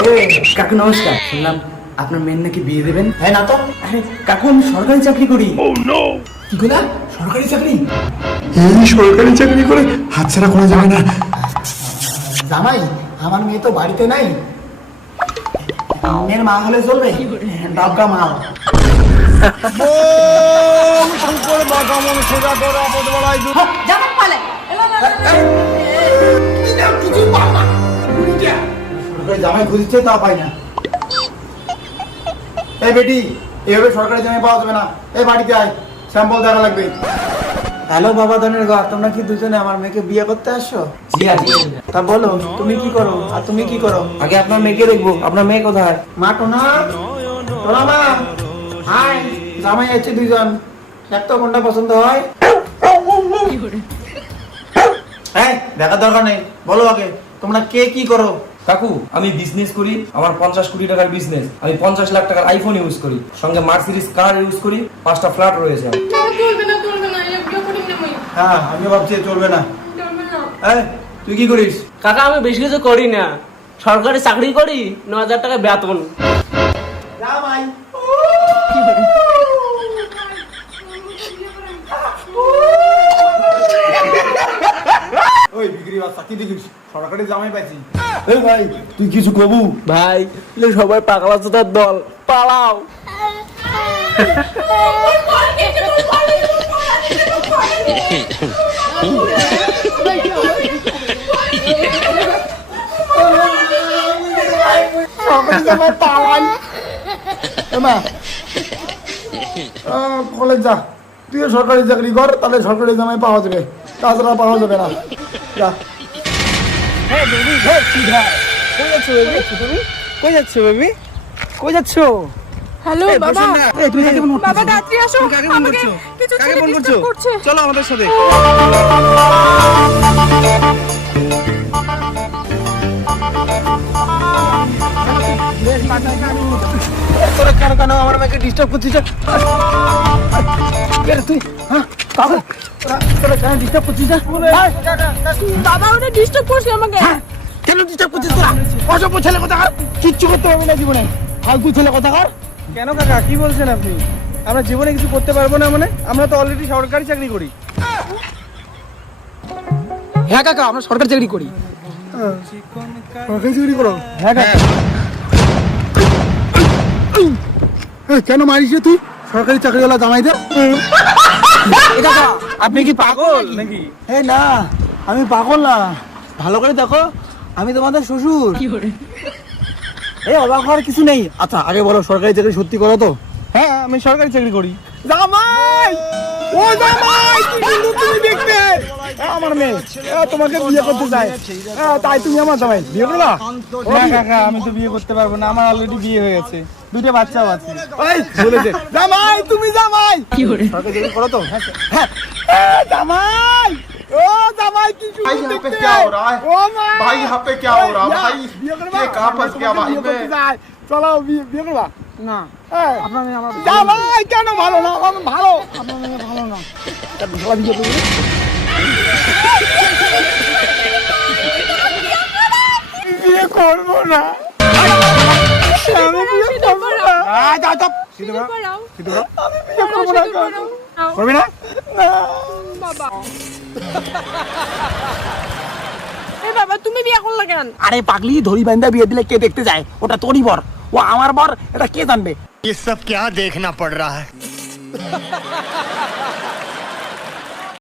কাকু নমস্কার, শুনলাম আপনার মেয়ের নাকি বিয়ে দেবেন। হ্যাঁ না তো, আরে কাকু আমি সরকারি চাকরি করি। কি বলা? সরকারি চাকরি? এই সরকারি চাকরি করে হাতছাড়া করা যাবে না। জামাই, আমার মেয়ে তো বাড়িতে নাই, মেয়ের মা হলে চলবে? ডাবকা মাল। জামাই পালে সরকারি জামাই খুঁজছে, তা পাই না। এই বেটি, এভাবে সরকারি জামাই পাওয়া যাবে না। এই বাড়িতে আয়, স্যাম্পল দেখা লাগবে। হ্যালো বাবা ধনের ঘর, তোমরা কি দুজনে আমার মেয়েকে বিয়ে করতে আসছো? জি আজকে। তা বলো তুমি কি করো আর তুমি কি করো? আগে আপনার মেয়েকে দেখবো। আপনার মেয়ে কোথায়? মা টোনা, টোনা মা, হাই। জামাই আছে দুইজন, একটা কোনটা পছন্দ হয়? হ্যাঁ, দেখার দরকার নেই, বলো আগে তোমরা কে কি করো? কাকু আমি বিজনেস করি, আমার 50 কোটি টাকার বিজনেস। আমি 50 লাখ টাকার আইফোন ইউজ করি, সঙ্গে মার্সিডিজ কার ইউজ করি, 5টা ফ্ল্যাট রয়েছে। চলবে না বিয়ে করি না মই হ্যাঁ আমি ভাবছি চলবে না। চলবে না। এই তুই কি করিস? কাকা আমি বেশি কিছু করি না, সরকারি চাকরি করি, 9,000 টাকা বেতন। জামাই ওই বিক্রি বাচ্চা কি দেখিস? সরকারি জামাই পাইছি। এই ভাই তুই কিছু কবু? ভাই সবাই পাগলা চোদার দল, পালাও। সরকারি জামাই পালাই। এমা কলেজ যা, তুইও সরকারি চাকরি কর, তাহলে সরকারি জামাই পাওয়া যাবে, তাছাড়া পাওয়া যাবে না। যা। কই যাচ্ছ বেবি? কই যাচ্ছ? হ্যালো বাবা, তুই কাকে ফোন করছিস? বাবা রাত্রি আসো, আমাকে কিছু ছেলে ডিস্টার্ব করছে। চলো আমাদের সাথে। তোরা কেন কেন আমার মেয়েকে ডিস্টার্ব করছিস? তুই হ্যাঁ কাকু, তোরা কেন ডিস্টার্ব করছিস? বাবা ওটা ডিস্টার্ব করছে আমাকে। কেন ডিস্টার্ব করছিস তোরা? অসভ্য ছেলে কোথাকার, কিচ্ছু করতে পারবি না জীবনে, ফালতু ছেলে কোথাকার। কেন কাকা কি বলছেন আপনি? আমরা জীবনে কিছু করতে পারবো না মানে? আমরা তো অলরেডি সরকারি চাকরি করি। হ্যাঁ কাকা, আমরা সরকারি চাকরি করি। সরকারি চাকরি করো? হ্যাঁ কাকা। কেন মারিস তুই সরকারি চাকরিওয়ালা জামাইদের? কাকা আপনি কি পাগল নাকি? এই না, আমি পাগল না, ভালো করে দেখো, আমি তোমাদের শ্বশুর। এই অবাক হওয়ার কিছু নেই। আচ্ছা আগে বলো, সরকারি চাকরি সত্যি করো তো? হ্যাঁ আমি সরকারি চাকরি করি। জামাই, ও জামাই, কি সুন্দর তুমি দেখতে। আমার মেয়ে তোমাকে বিয়ে করতে চায়, তাই তুমি আমার জামাই বিয়ে করো না? না কাকা আমি তো বিয়ে করতে পারবো না, আমার অলরেডি বিয়ে হয়ে গেছে, 2টা বাচ্চাও আছে। বলেছে জামাই, তুমি জামাই সরকারি চাকরি করো তো? হ্যাঁ জামাই, ও জামাই কি भाई সুন্দর यहाँ पे দেখতে। क्या हो रहा है? ও মা, भाई यहाँ पे क्या हो रहा है? भाई বিয়ে করবা? ये कहाँ फंस गया भाई বিয়ে করতে मैं? চাই। চলো বিয়ে করবা? না আপনার মেয়ে আমার জামাই কেন ভালো না? আমার ভালো, আপনার মেয়ে ভালো না। ভালো বিয়ে করবি? বিয়ে করবো না, আমি বিয়ে করবো না। যাও তো সিধু করো, সিধু করো। আমি বিয়ে করবো না। করবি না? বাবা এই বাবা তুমি বিয়ে করলা কেন? আরে পাগলি, ধরি বান্ধা বিয়ে দিলে কে দেখতে যায়? ওটা তোরই বর, ও আমার বর, এটা কে জানবে? ये सब क्या देखना पड़ रहा है?